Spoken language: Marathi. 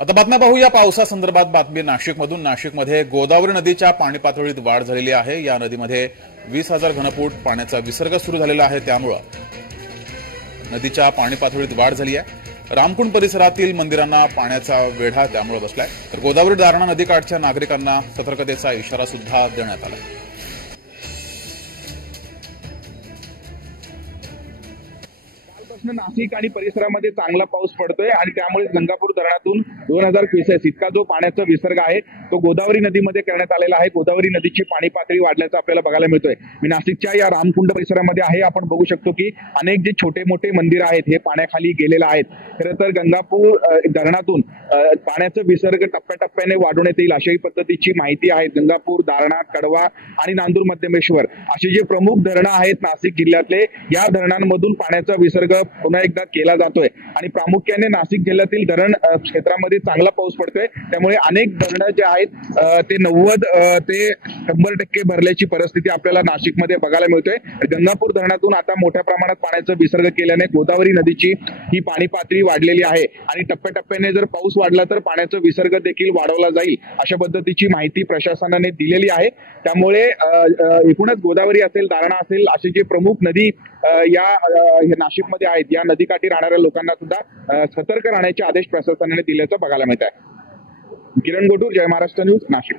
आता बातम्या पाहूया पावसासंदर्भात बातमी नाशिकमधून। नाशिकमध्ये गोदावरी नदीच्या पाणी पातळीत वाढ झालेली आहे। या नदीमध्ये 20,000 घनफूट पाण्याचा विसर्ग सुरू झालेला आहे, त्यामुळे नदीच्या पाणी पातळीत वाढ झाली आहे। रामकुंड परिसरातील मंदिरांना पाण्याचा वेढा त्यामुळे बसलाय, तर गोदावरी दारणा नदीकाठच्या नागरिकांना सतर्कतेचा इशारा सुद्धा देण्यात आला। नाशिक आणि परिसरामध्ये चांगला पाऊस पडतोय आणि त्यामुळे गंगापूर धरणातून 2000 क्युसेस इतका जो पाण्याचा विसर्ग आहे तो गोदावरी नदीमध्ये करण्यात आलेला आहे। गोदावरी नदीची पाणी पातळी वाढल्याचं आपल्याला बघायला मिळतोय। मी नाशिकच्या या रामकुंड परिसरामध्ये आहे। आपण बघू शकतो की अनेक जे छोटे मोठे मंदिर आहेत हे पाण्याखाली गेलेले आहेत। खरं तर गंगापूर धरणातून पाण्याचा विसर्ग टप्प्याटप्प्याने वाढवण्यात येईल अशाही पद्धतीची माहिती आहे। गंगापूर, दारणा, कडवा आणि नांदूर मध्यमेश्वर असे जे प्रमुख धरणं आहेत नाशिक जिल्ह्यातले, या धरणांमधून पाण्याचा विसर्ग पुन्हा एकदा केला जातोय आणि प्रामुख्याने नाशिक जिल्ह्यातील धरण क्षेत्रामध्ये चांगला पाऊस पडतोय, त्यामुळे अनेक धरणं जे आहेत ते 90 ते 100% भरल्याची परिस्थिती आपल्याला नाशिकमध्ये बघायला मिळतोय। गंगापूर धरणातून आता मोठ्या प्रमाणात पाण्याचा विसर्ग केल्याने गोदावरी नदीची ही पाणी पातळी वाढलेली आहे आणि टप्प्याटप्प्याने जर पाऊस वाढला तर पाण्याचा विसर्ग देखील वाढवला जाईल अशा पद्धतीची माहिती प्रशासनाने दिलेली आहे। त्यामुळे एकूणच गोदावरी असेल, दारणा असेल असे जे प्रमुख नदी या नाशिकमध्ये आहेत, या नदीकाठी राहणाऱ्या लोकांना सुद्धा सतर्क राहण्याचे आदेश प्रशासनाने दिल्याचं बघायला मिळत आहे। किरण गोटूर, जय महाराष्ट्र न्यूज, नाशिक।